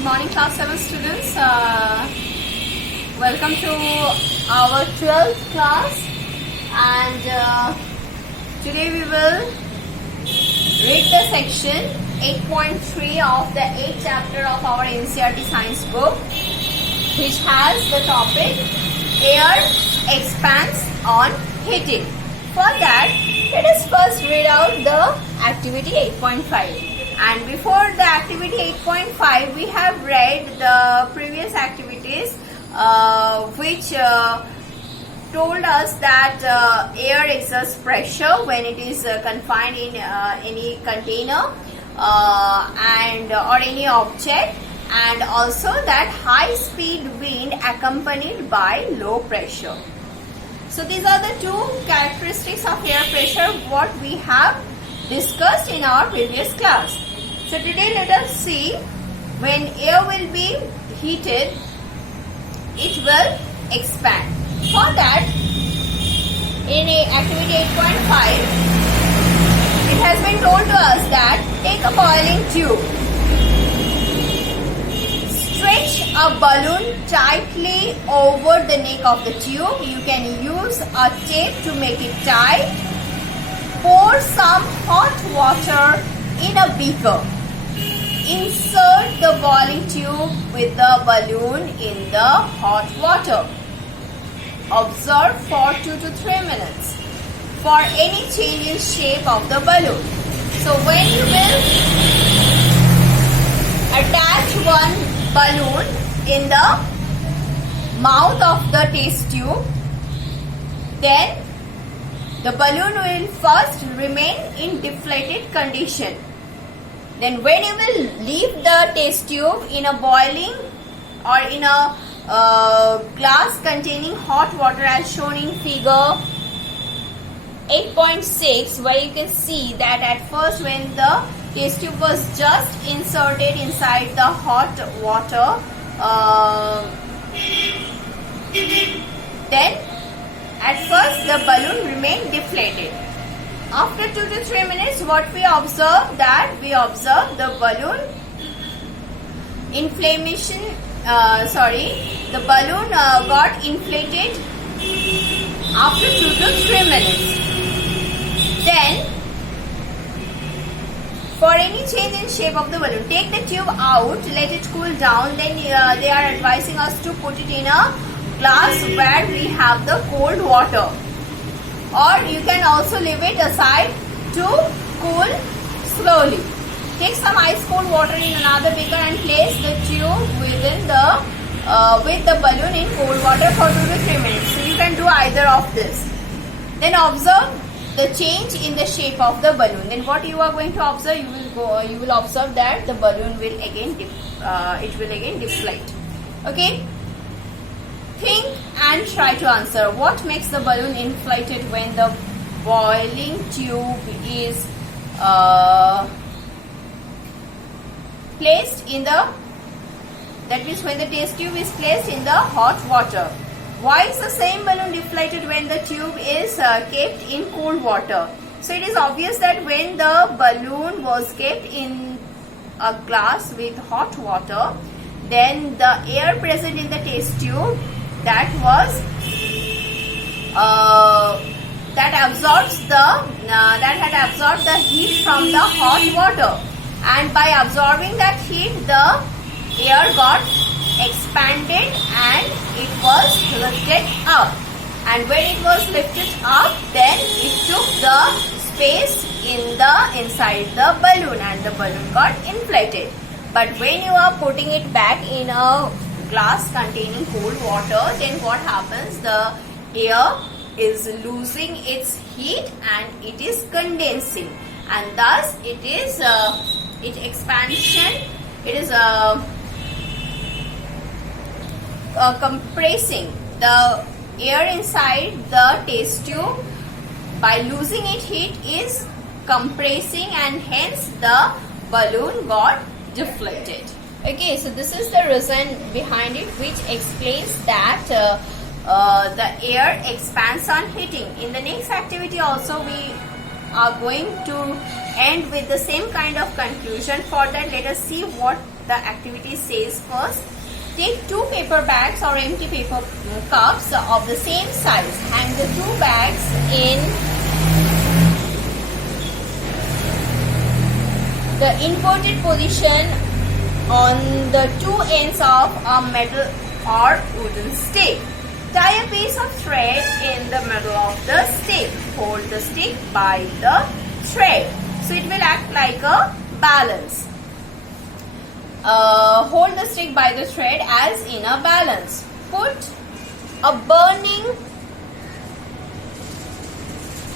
Good morning, class 7 students. Welcome to our 12th class, and today we will read the section 8.3 of the 8th chapter of our NCERT science book, which has the topic air expands on heating. For that, let us first read out the activity 8.5. And before the activity 8.5, we have read the previous activities which told us that air exerts pressure when it is confined in any container and or any object, and also that high speed wind accompanied by low pressure. So these are the two characteristics of air pressure what we have discussed in our previous class. So today let us see when air will be heated, it will expand. For that, in activity 8.5, it has been told to us that take a boiling tube, stretch a balloon tightly over the neck of the tube. You can use a tape to make it tight. Pour some hot water in a beaker. Insert the boiling tube with the balloon in the hot water. Observe for 2 to 3 minutes for any change in shape of the balloon. So when you will attach one balloon in the mouth of the test tube, then the balloon will first remain in deflated condition. Then when you will leave the test tube in a boiling or in a glass containing hot water as shown in figure 8.6, where you can see that at first when the test tube was just inserted inside the hot water, then at first the balloon remained deflated. After 2 to 3 minutes, what we observe, that we observe the balloon inflammation, the balloon got inflated after 2 to 3 minutes. Then, for any change in shape of the balloon, take the tube out, let it cool down. Then they are advising us to put it in a glass where we have the cold water. Or you can also leave it aside to cool slowly. Take some ice cold water in another beaker and place the tube within the with the balloon in cold water for 2 to 3 minutes. So you can do either of this. Then observe the change in the shape of the balloon. Then what you are going to observe, you will observe that the balloon will again deflate. Okay. Think and try to answer. What makes the balloon inflated when the boiling tube is placed in the, that means when the test tube is placed in the hot water? Why is the same balloon deflated when the tube is kept in cold water? So it is obvious that when the balloon was kept in a glass with hot water, then the air present in the test tube that had absorbed the heat from the hot water, and by absorbing that heat the air got expanded and it was lifted up, and when it was lifted up, then it took the space inside the balloon and the balloon got inflated. But when you are putting it back in a glass containing cold water, then what happens? The air is losing its heat and it is condensing, and thus it is compressing the air inside the test tube. By losing its heat is compressing, and hence the balloon got deflated. Okay, so this is the reason behind it, which explains that the air expands on heating. In the next activity also we are going to end with the same kind of conclusion. For that, let us see what the activity says first. Take 2 paper bags or empty paper cups of the same size. Hang the 2 bags in the inverted position on the 2 ends of a metal or wooden stick. Tie a piece of thread in the middle of the stick. Hold the stick by the thread. So it will act like a balance. Hold the stick by the thread as in a balance. Put a burning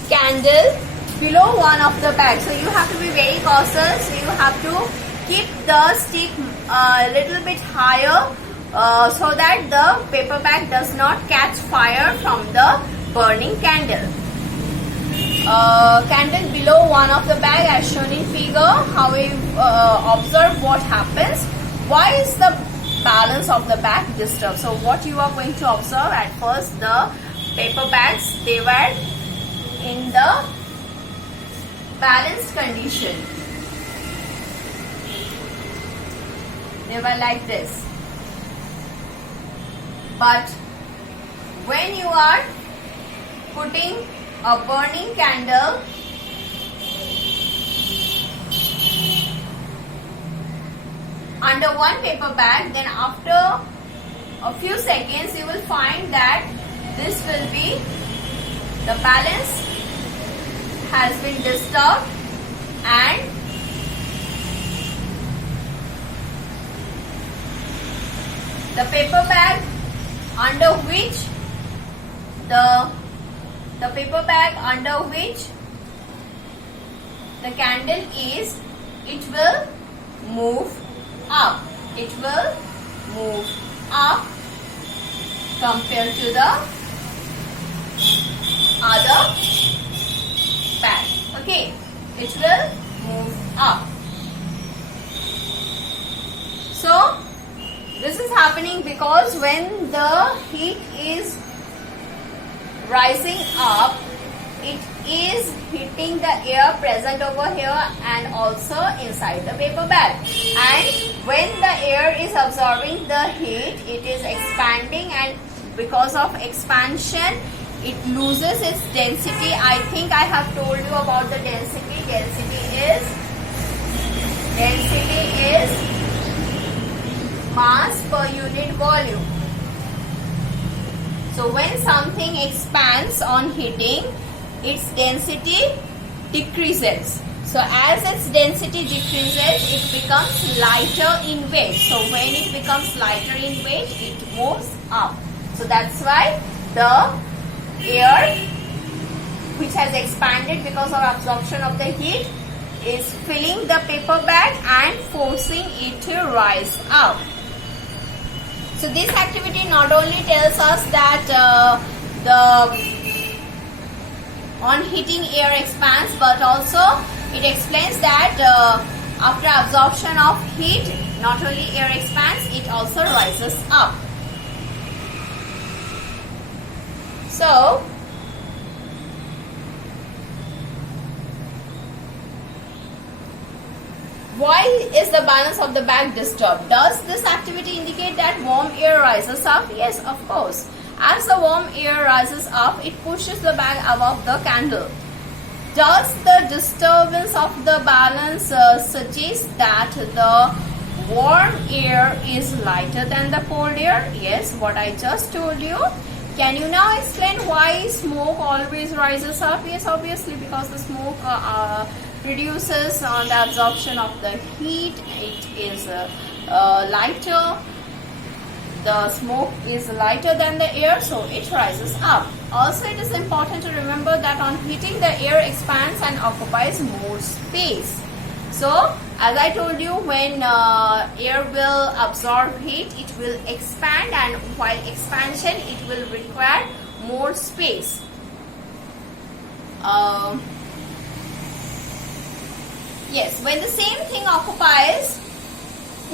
candle below one of the bags. So you have to be very cautious. You have to keep the stick a little bit higher so that the paper bag does not catch fire from the burning candle. Candle below one of the bag as shown in figure. How we observe what happens. Why is the balance of the bag disturbed? So what you are going to observe, at first the paper bags, they were in the balanced condition. They were like this. But when you are putting a burning candle under one paper bag, then after a few seconds you will find that this will be, the balance has been disturbed and the paper bag under which the paper bag under which the candle is, it will move up. It will move up compared to the other bag. Okay, it will move up. So this is happening because when the heat is rising up, it is hitting the air present over here and also inside the paper bag. And when the air is absorbing the heat, it is expanding, and because of expansion, it loses its density. I think I have told you about the density. Density is mass per unit volume. So when something expands on heating, its density decreases. So as its density decreases, it becomes lighter in weight. So when it becomes lighter in weight, it moves up. So that's why the air which has expanded because of absorption of the heat is filling the paper bag and forcing it to rise up. So this activity not only tells us that on heating air expands, but also it explains that after absorption of heat, not only air expands, it also rises up. So why is the balance of the bag disturbed? Does this activity indicate that warm air rises up? Yes, of course. As the warm air rises up, it pushes the bag above the candle. Does the disturbance of the balance suggest that the warm air is lighter than the cold air? Yes, what I just told you. Can you now explain why smoke always rises up? Yes, obviously, because the smoke reduces on the absorption of the heat. It is lighter. The smoke is lighter than the air, so it rises up. Also, it is important to remember that on heating, the air expands and occupies more space. So, as I told you, when air will absorb heat, it will expand, and while expansion, it will require more space. Yes, when the same thing occupies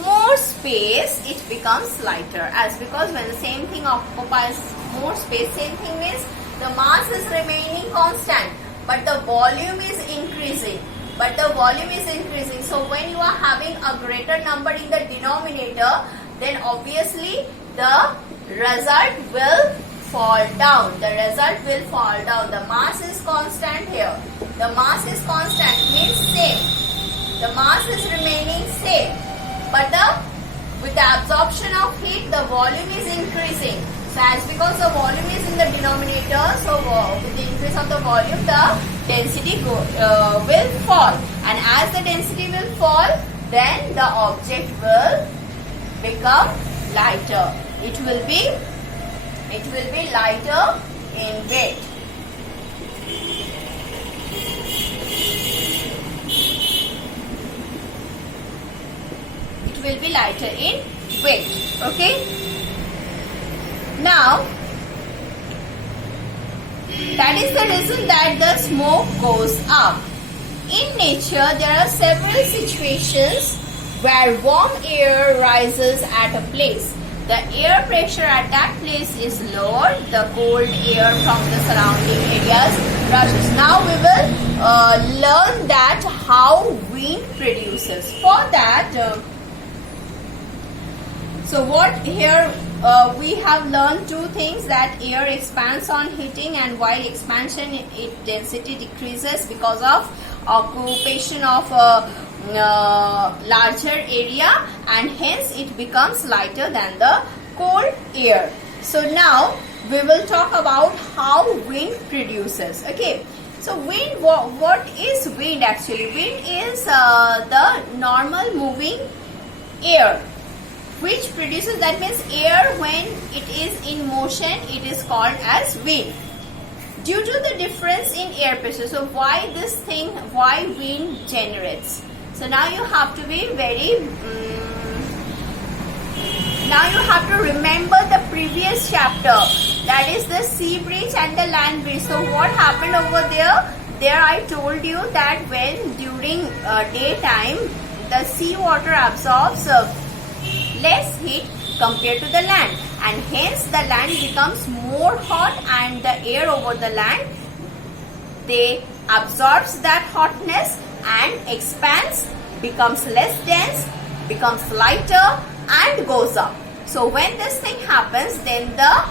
more space, it becomes lighter. As because when the same thing occupies more space, same thing means the mass is remaining constant, but the volume is increasing. but the volume is increasing. So when you are having a greater number in the denominator, then obviously the result will fall down. The result will fall down. The mass is constant here. The mass is constant means same. The mass is remaining same. But with the absorption of heat, the volume is increasing. So as because the volume is in the denominator, so with the increase of the volume, the density will fall. And as the density will fall, then the object will become lighter. It will be lighter in weight. It will be lighter in weight. Okay. Now, that is the reason that the smoke goes up. In nature, there are several situations where warm air rises at a place. The air pressure at that place is lower. The cold air from the surrounding areas rushes. Now we will learn that how wind produces. For that, so what here we have learned two things, that air expands on heating, and while expansion its density decreases because of occupation of larger area, and hence it becomes lighter than the cold air. So now we will talk about how wind produces. Okay, so wind, what is wind actually? Wind is the normal moving air which produces, that means air when it is in motion, it is called as wind. Due to the difference in air pressure, so why wind generates? So now you have to be now you have to remember the previous chapter, that is the sea breeze and the land breeze. So what happened over there? There I told you that when during daytime the sea water absorbs less heat compared to the land, and hence the land becomes more hot, and the air over the land, they absorbs that hotness and expands, becomes less dense, becomes lighter and goes up. So when this thing happens, then the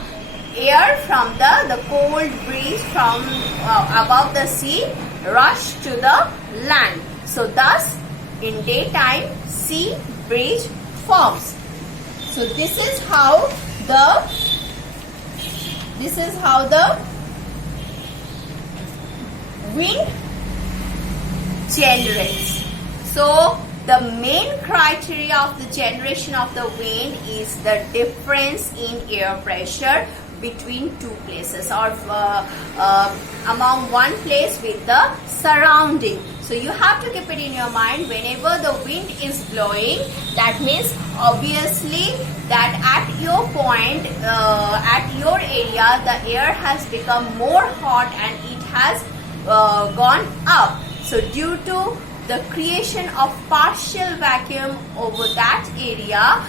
air from the cold breeze from above the sea rush to the land. So thus in daytime sea breeze forms. So this is how the wind generates. So the main criteria of the generation of the wind is the difference in air pressure between two places, or among one place with the surrounding. So you have to keep it in your mind, whenever the wind is blowing, that means obviously that at your point, at your area, the air has become more hot and it has gone up. So due to the creation of partial vacuum over that area,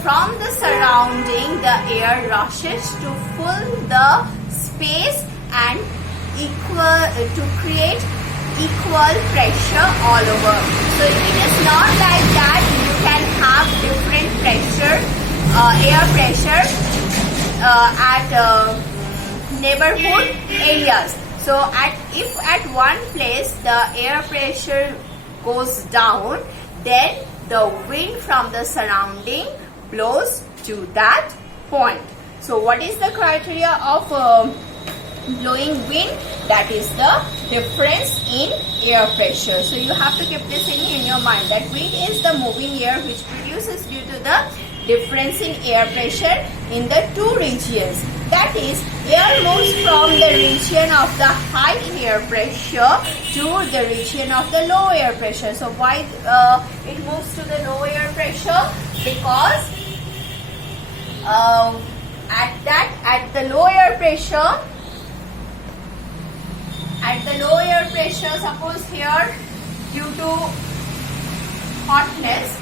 from the surrounding, the air rushes to fill the space and to create equal pressure all over. So it is not like that you can have different pressure, air pressure at neighborhood areas. So if at one place the air pressure goes down, then the wind from the surrounding blows to that point. So what is the criteria of blowing wind? That is the difference in air pressure. So you have to keep this in your mind, that wind is the moving air which produces due to the difference in air pressure in the two regions. That is, air moves from the region of the high air pressure to the region of the low air pressure. So why it moves to the low air pressure? Because at the low air pressure, suppose here due to hotness,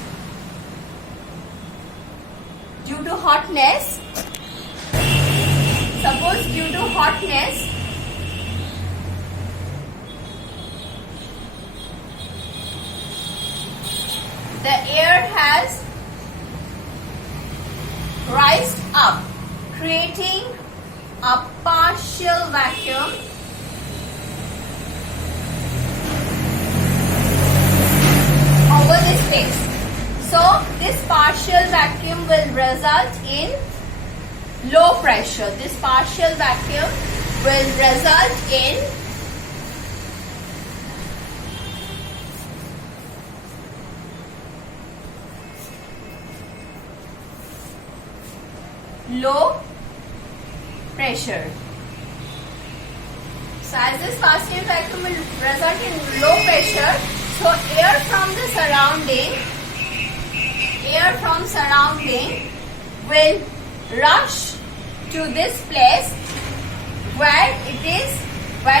suppose due to hotness, the air has rised up, creating a partial vacuum over this space. So this partial vacuum will result in low pressure. This partial vacuum will result in low pressure. So as this partial vacuum will result in low pressure, so air from surrounding will rush to this place where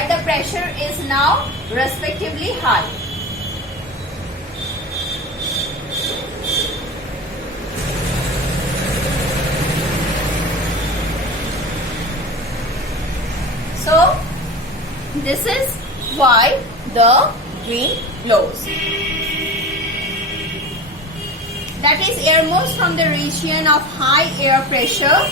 the pressure is now respectively high. So this is why the wind blows. That is, air moves from the region of high air pressure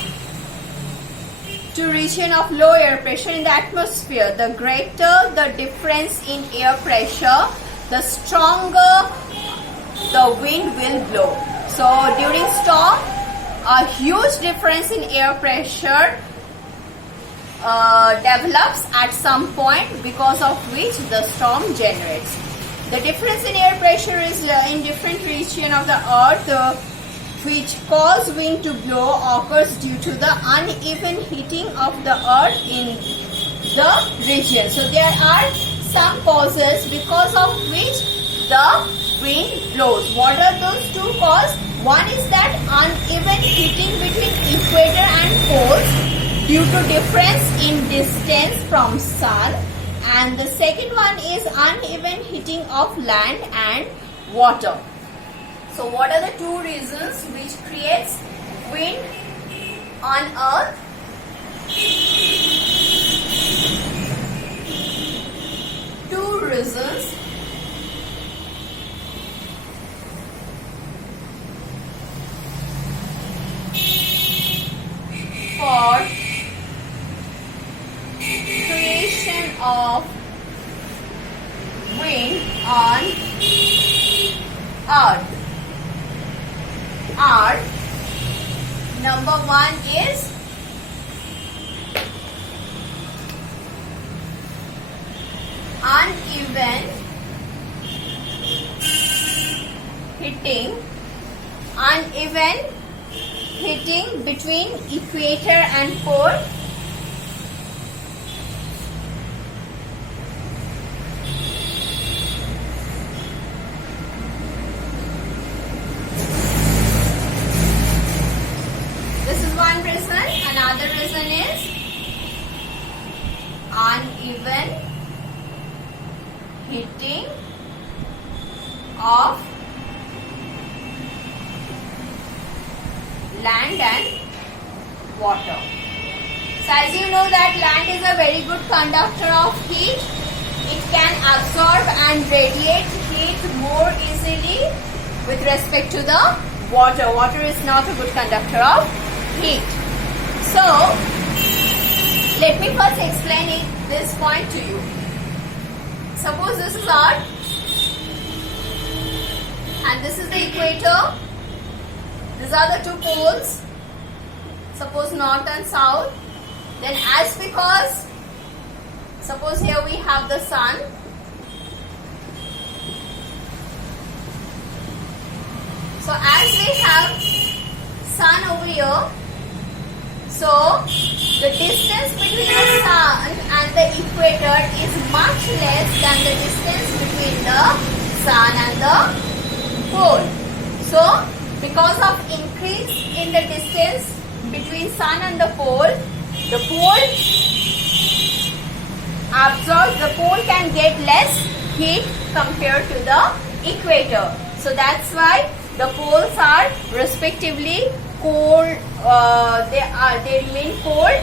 to region of low air pressure in the atmosphere. The greater the difference in air pressure, the stronger the wind will blow. So during storm, a huge difference in air pressure develops at some point, because of which the storm generates. The difference in air pressure is in different region of the earth which cause wind to blow occurs due to the uneven heating of the earth in the region. So there are some causes because of which the wind blows. What are those two causes? One is that uneven heating between equator and poles due to difference in distance from sun, and the second one is uneven heating of land and water. So what are the two reasons which creates wind on earth? Two reasons. For creation of wind on earth. Number one is uneven hitting between equator and pole. Another reason is uneven heating of land and water. So as you know that land is a very good conductor of heat. It can absorb and radiate heat more easily with respect to the water. Water is not a good conductor of heat. So, let me first explain this point to you. Suppose this is Earth and this is the equator. These are the two poles. Suppose north and south. Then as because, suppose here we have the sun. So as we have sun over here, so the distance between the sun and the equator is much less than the distance between the sun and the pole. So because of increase in the distance between sun and the pole can get less heat compared to the equator. So that's why the poles are respectively cold, they remain cold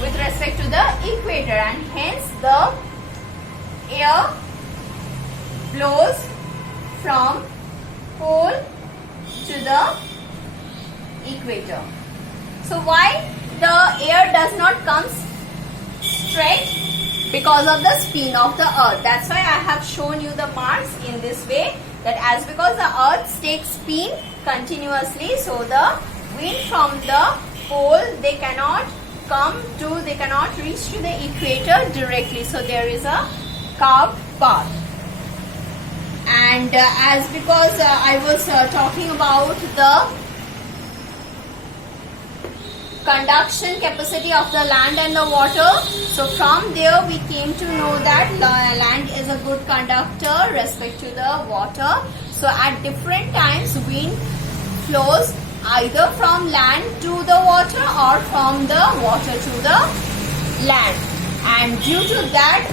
with respect to the equator, and hence the air blows from pole to the equator. So why the air does not come straight? Because of the spin of the earth. That's why I have shown you the marks in this way, that as because the earth takes spin continuously, so the wind from the pole, they cannot reach to the equator directly. So there is a curved path. And as because I was talking about the conduction capacity of the land and the water, so from there we came to know that land is a good conductor respect to the water. So at different times wind flows either from land to the water or from the water to the land, and due to that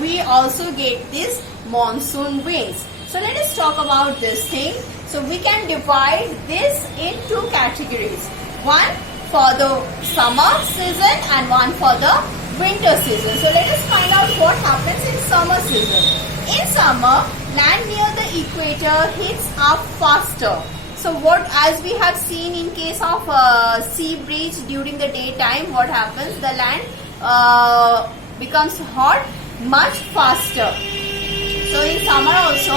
we also get this monsoon winds. So let us talk about this thing. So we can divide this in two categories, one for the summer season and one for the winter season. So let us find out what happens in summer season. In summer, land near the equator heats up faster. So what, as we have seen in case of sea breeze during the daytime, what happens? The land becomes hot much faster. So in summer also,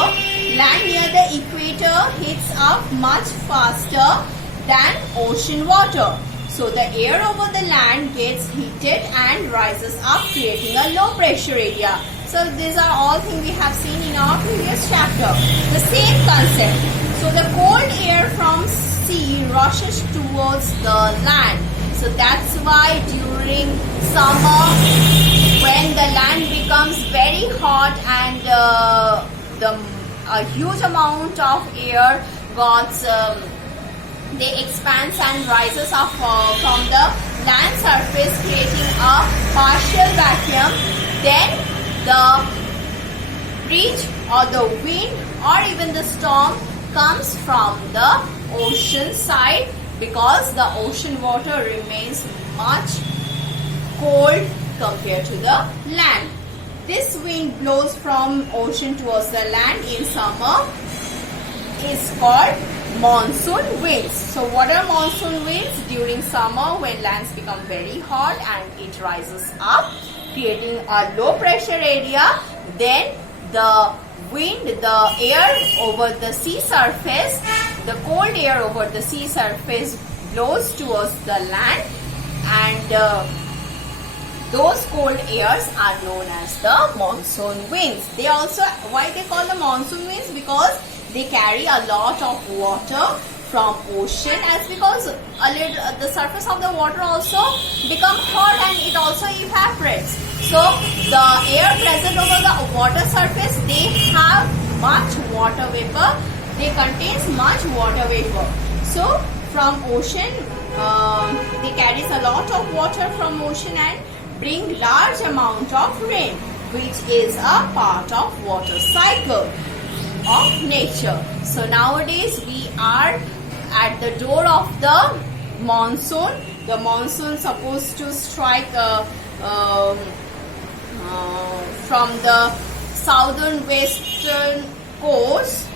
land near the equator heats up much faster than ocean water. So the air over the land gets heated and rises up, creating a low pressure area. So these are all things we have seen in our previous chapter. The same concept. So the cold air from sea rushes towards the land. So that's why during summer, when the land becomes very hot and a huge amount of air they expands and rises up from the land surface, creating a partial vacuum, then the breeze or the wind or even the storm comes from the ocean side, because the ocean water remains much cold compared to the land. This wind blows from ocean towards the land in summer is called monsoon winds. So what are monsoon winds? During summer, when lands become very hot and it rises up, creating a low pressure area, then the wind, the air over the sea surface, the cold air over the sea surface blows towards the land, and those cold airs are known as the monsoon winds. They also, why they call the monsoon winds? Because they carry a lot of water from ocean, as because the surface of the water also become hot and it also evaporates. So the air present over the water surface, they have much water vapor. They contains much water vapor. So from ocean, they carries a lot of water from ocean and bring large amount of rain, which is a part of water cycle of nature. So nowadays we are at the door of the monsoon. The monsoon supposed to strike from the southern western coast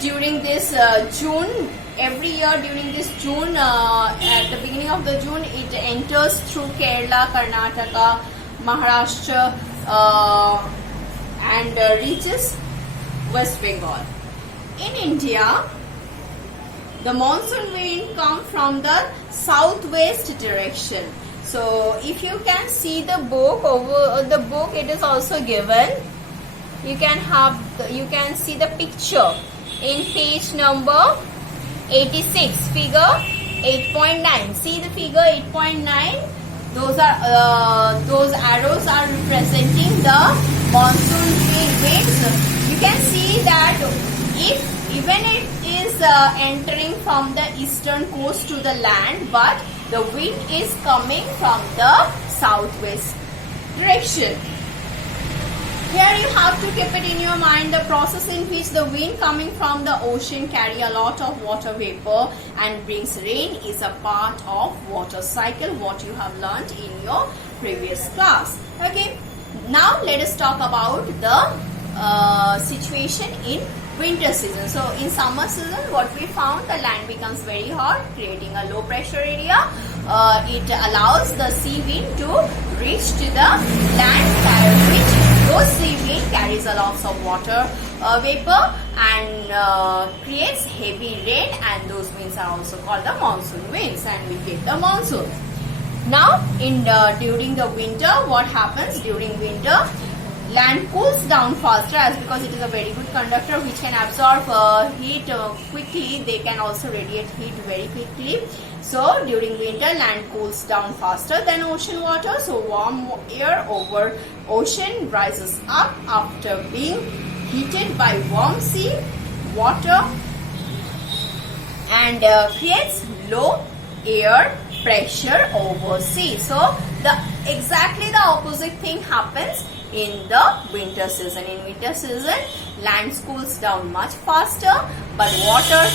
during this June. Every year during this June, at the beginning of the June, it enters through Kerala, Karnataka, Maharashtra, and reaches West Bengal. In India, the monsoon wind comes from the southwest direction. So if you can see the book, over the book it is also given. You can see the picture in page number 86, figure 8.9. See the figure 8.9. Those arrows are representing the monsoon winds. You can see that even it is entering from the eastern coast to the land, but the wind is coming from the southwest direction. Here you have to keep it in your mind, the process in which the wind coming from the ocean carry a lot of water vapor and brings rain is a part of water cycle, what you have learnt in your previous class. Okay, now let us talk about the situation in winter season. So in summer season, what we found, the land becomes very hot, creating a low pressure area. It allows the sea wind to reach to the land, which those sea wind carries a lot of water vapor and creates heavy rain, and those winds are also called the monsoon winds, and we get the monsoon. Now during the winter, what happens during winter? Land cools down faster, as because it is a very good conductor which can absorb heat quickly. They can also radiate heat very quickly. So during winter, land cools down faster than ocean water. So warm air over ocean rises up after being heated by warm sea water and creates low air pressure over sea. So exactly the opposite thing happens in the winter season. In winter season, land cools down much faster, but water,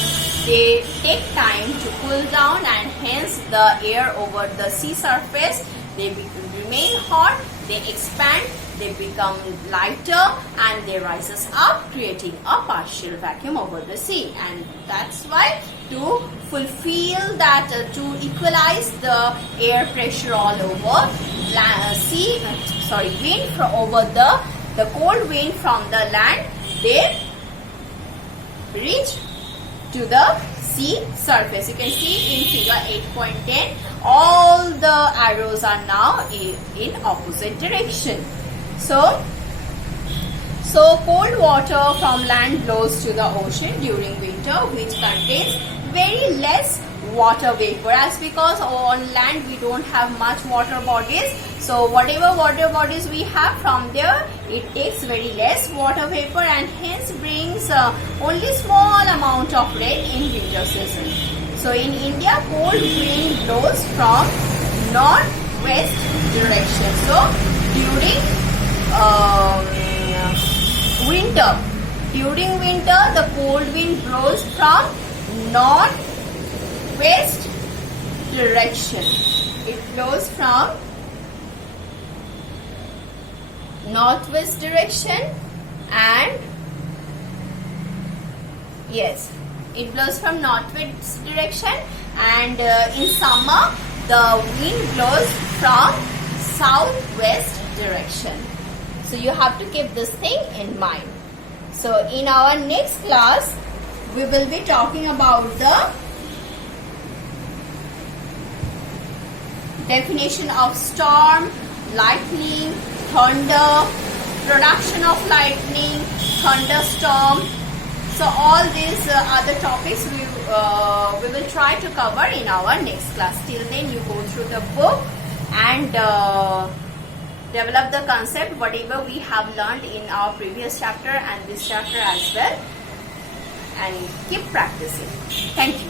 they take time to cool down, and hence the air over the sea surface, they remain hot, they expand, they become lighter, and they rises up, creating a partial vacuum over the sea. And that's why, to fulfill that, to equalize the air pressure all over wind from over the cold wind from the land, they reach to the sea surface. You can see in figure 8.10, all the arrows are now in opposite direction. So cold water from land blows to the ocean during winter, which contains very less water vapor, as because on land we don't have much water bodies. So whatever water bodies we have, from there it takes very less water vapor, and hence brings only small amount of rain in winter season. So in India, cold wind blows from northwest direction. So during winter, the cold wind blows from northwest direction. It blows from northwest direction, and yes, it blows from northwest direction, and in summer the wind blows from southwest direction. So you have to keep this thing in mind. So in our next class, we will be talking about the definition of storm, lightning, thunder, production of lightning, thunderstorm. So all these other topics we will try to cover in our next class. Till then, you go through the book and develop the concept, whatever we have learned in our previous chapter and this chapter as well, and keep practicing. Thank you.